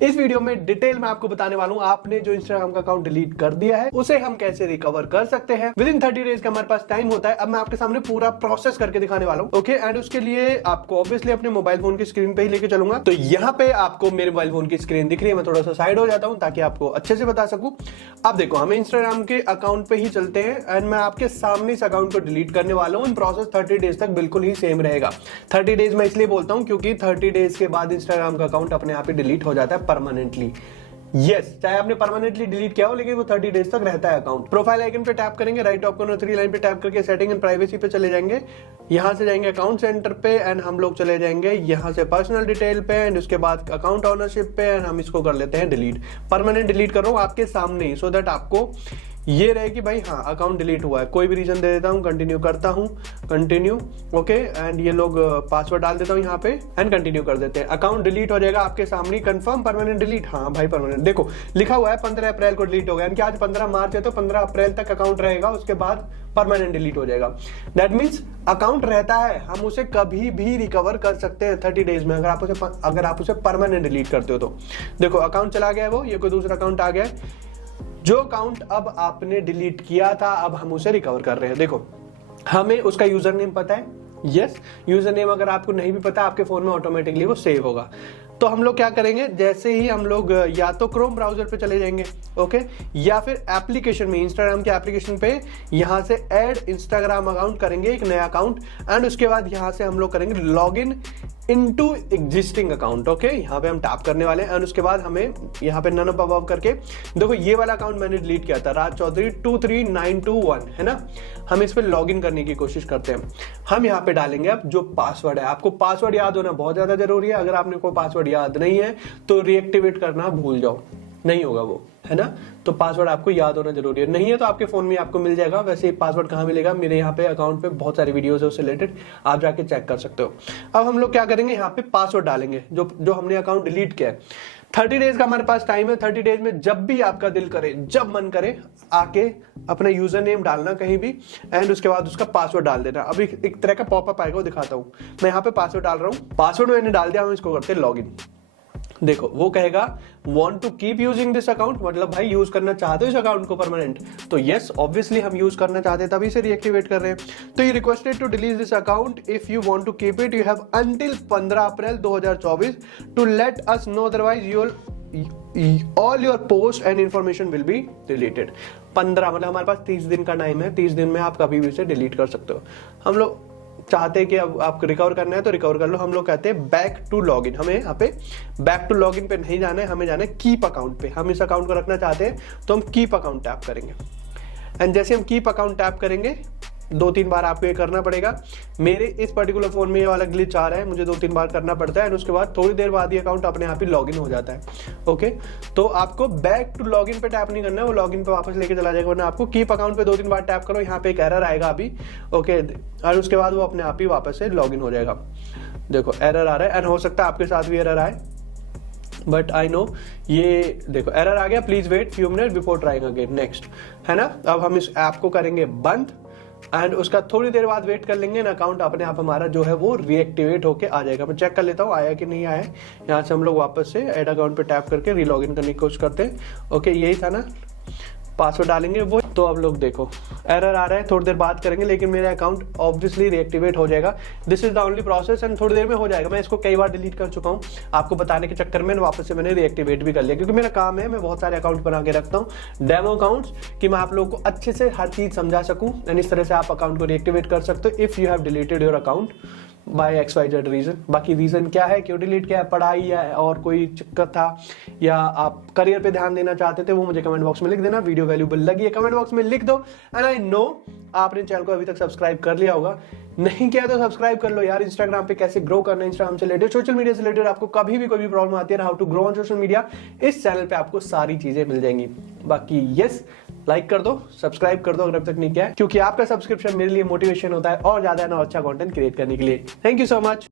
इस वीडियो में डिटेल में आपको बताने वाला हूँ आपने जो इंस्टाग्राम का अकाउंट डिलीट कर दिया है उसे हम कैसे रिकवर कर सकते हैं। विद इन 30 डेज का हमारे पास टाइम होता है। अब मैं आपके सामने पूरा प्रोसेस करके दिखाने वाला हूँ। ओके, एंड उसके लिए आपको ऑब्वियसली अपने मोबाइल फोन की स्क्रीन पे ही लेके चलूंगा। तो यहाँ पे आपको मेरे मोबाइल फोन की स्क्रीन दिख रही है, मैं थोड़ा सा साइड हो जाता हूँ ताकि आपको अच्छे से बता सकूं। अब देखो, हमें इंस्टाग्राम के अकाउंट पे ही चलते हैं एंड मैं आपके सामने इस अकाउंट को डिलीट करने वाला हूँ। प्रोसेस 30 डेज तक बिल्कुल ही सेम रहेगा। 30 डेज मैं इसलिए बोलता हूँ क्योंकि 30 डेज के बाद इंस्टाग्राम का अकाउंट अपने आप ही डिलीट हो जाता है परमानेंटली। चाहे आपने परमानेंटली डिलीट किया हो लेकिन वो 30 डेज तक रहता है अकाउंट। प्रोफाइल आइकन पे टैप करेंगे, राइट टॉप कॉर्नर 3 लाइन पे टैप करके सेटिंग एंड प्राइवेसी पे चले जाएंगे। यहां से जाएंगे अकाउंट सेंटर पे एंड हम लोग चले जाएंगे यहां से पर्सनल डिटेल पे एंड उसके बाद अकाउंट ओनरशिप पे एंड हम इसको कर लेते हैं डिलीट। परमानेंट डिलीट कर रहा हूं आपके सामने ही, सो दैट आपको ये रहे कि भाई हाँ अकाउंट डिलीट हुआ है। कोई भी रीजन दे देता हूँ, कंटिन्यू करता हूँ, कंटिन्यू। ओके, एंड ये लोग पासवर्ड डाल देता हूँ यहाँ पे एंड कंटिन्यू कर देते हैं। अकाउंट डिलीट हो जाएगा आपके सामने। कंफर्म परमानेंट डिलीट, हाँ भाई परमानेंट। देखो लिखा हुआ है 15 अप्रैल को डिलीट हो गया, यानी आज 15 मार्च है तो 15 अप्रैल तक अकाउंट रहेगा, उसके बाद परमानेंट डिलीट हो जाएगा। दैट मीन्स अकाउंट रहता है, हम उसे कभी भी रिकवर कर सकते हैं 30 डेज में अगर आप उसे परमानेंट डिलीट करते हो तो। देखो अकाउंट चला गया है, वो ये कोई दूसरा अकाउंट आ गया है। जो अकाउंट अब आपने डिलीट किया था अब हम उसे रिकवर कर रहे हैं। देखो हमें उसका यूजर नेम पता है, यस। यूजर नेम अगर आपको नहीं भी पता आपके फोन में ऑटोमेटिकली वो सेव होगा। तो हम लोग क्या करेंगे, जैसे ही हम लोग या तो क्रोम ब्राउजर पे चले जाएंगे, ओके, या फिर एप्लीकेशन में इंस्टाग्राम के एप्लीकेशन पे यहां से ऐड इंस्टाग्राम अकाउंट करेंगे, एक नया अकाउंट, एंड उसके बाद यहां से हम लोग करेंगे log in into existing account. Okay, यहाँ पे हम टैप करने वाले हैं एंड उसके बाद हमें यहाँ पे नन ऑफ अबव करके, देखो ये वाला अकाउंट मैंने डिलीट किया था, राज चौधरी 23921 है ना। हम इस पे लॉग इन करने की कोशिश करते हैं। हम यहाँ पे डालेंगे अब जो पासवर्ड है। आपको पासवर्ड याद होना बहुत ज्यादा जरूरी है। अगर आपने कोई पासवर्ड याद नहीं है तो रीएक्टिवेट करना भूल जाओ, नहीं होगा वो, है ना। तो पासवर्ड आपको याद होना जरूरी है। नहीं है तो आपके फोन में आपको मिल जाएगा। वैसे पासवर्ड कहाँ मिलेगा, मेरे यहाँ पे अकाउंट पे बहुत सारी वीडियोस है उससे रिलेटेड, आप जाके चेक कर सकते हो। अब हम लोग क्या करेंगे, यहाँ पे पासवर्ड डालेंगे जो हमने अकाउंट डिलीट किया है। 30 डेज का हमारे पास टाइम है। 30 डेज में जब भी आपका दिल करे, जब मन करे, आके अपना यूजर नेम डालना कहीं भी एंड उसके बाद उसका पासवर्ड डाल देना। अभी एक तरह का पॉपअप आएगा, वो दिखाता हूँ। मैं यहाँ पे पासवर्ड डाल रहा हूँ, पासवर्ड मैंने डाल दिया, हम इसको करते हैं लॉग इन। देखो वो कहेगा want to keep using this account, मतलब भाई यूज करना चाहते हो इस अकाउंट को परमानेंट। तो यस ऑब्वियसली हम यूज करना चाहते हैं तभी से रीएक्टिवेट कर रहे हैं। तो ये requested to delete this account if you want to keep it, you have until 15 April 2024 to let us know, otherwise all your post and information will be deleted. 15 मतलब हमारे पास 30 दिन का टाइम है। 30 दिन में आप कभी भी इसे डिलीट कर सकते हो। हम लोग चाहते हैं कि अब आपको रिकवर करना है तो रिकवर कर लो। हम लोग कहते हैं बैक टू लॉगिन। हमें यहाँ पे बैक टू लॉगिन पे नहीं जाना है, हमें जाना है कीप अकाउंट पे। हम इस अकाउंट को रखना चाहते हैं तो हम कीप अकाउंट टैप करेंगे एंड जैसे हम कीप अकाउंट टैप करेंगे 2-3 बार आपको ये करना पड़ेगा। मेरे इस पर्टिकुलर फोन में ये वाला ग्लिच आ रहा है, मुझे 2-3 बार करना पड़ता है एंड उसके बाद थोड़ी देर बाद ये अकाउंट अपने आप ही लॉगिन हो जाता है। ओके, तो आपको बैक टू लॉगिन पे टैप नहीं करना है, वो लॉगिन पे वापस लेके चला जाएगा। वरना आपको कीप अकाउंट पे 2-3 बार टैप करो, यहाँ पे एक एरर आएगा अभी। ओके, और उसके बाद वो अपने आप ही वापस से लॉगिन हो जाएगा। देखो एरर आ रहा है एंड हो सकता है आपके साथ भी एरर आए, बट आई नो। ये देखो एरर आ गया, please wait few minute before trying again, next, है ना। अब हम इस ऐप को करेंगे बंद एंड उसका थोड़ी देर बाद वेट कर लेंगे ना, अकाउंट अपने आप हमारा जो है वो रीएक्टिवेट होके आ जाएगा। मैं चेक कर लेता हूँ आया कि नहीं आया। यहाँ से हम लोग वापस से ऐड अकाउंट पे टैप करके रीलॉग इन करने की कोशिश करते हैं। ओके, यही था ना, पासवर्ड डालेंगे वो। तो अब लोग देखो एरर आ रहा है, थोड़ी देर बात करेंगे लेकिन मेरा अकाउंट ऑब्वियसली रीएक्टिवेट हो जाएगा। This is the only process and थोड़ी देर में हो जाएगा। मैं इसको कई बार डिलीट कर चुका हूँ, आपको बताने के चक्कर में वापस से मैंने रीएक्टिवेट भी कर लिया क्योंकि मेरा काम है, मैं बहुत सारे अकाउंट बना के रखता हूँ, डेमो अकाउंट्स, कि मैं आप लोगों को अच्छे से हर चीज समझा सकूँ एंड इस तरह से आप अकाउंट को रीएक्टिवेट कर सकते हो if you have deleted your account by XYZ reason. बाकी रीजन क्या है, क्यों डिलीट किया है, पढ़ाई या और कोई चक्कर था या आप करियर पे ध्यान देना चाहते थे, वो मुझे कमेंट बॉक्स में लिख देना। वीडियो वैल्यूबल लगी है कमेंट बॉक्स में लिख दो एंड आई नो आपने चैनल को अभी तक सब्सक्राइब कर लिया होगा। नहीं किया तो सब्सक्राइब कर लो यार। इंस्टाग्राम पे कैसे ग्रो करना है, इंस्टाग्राम से रिलेटेड, सोशल मीडिया से रिलेटेड आपको कभी भी कोई भी प्रॉब्लम आती है ना, how to grow on social media, इस चैनल पे आपको सारी चीजें मिल जाएंगी। बाकी यस, लाइक कर दो, सब्सक्राइब कर दो अगर अब तक नहीं किया है, क्योंकि आपका सब्सक्रिप्शन मेरे लिए मोटिवेशन होता है और ज्यादा ना अच्छा कंटेंट क्रिएट करने के लिए। Thank you so much.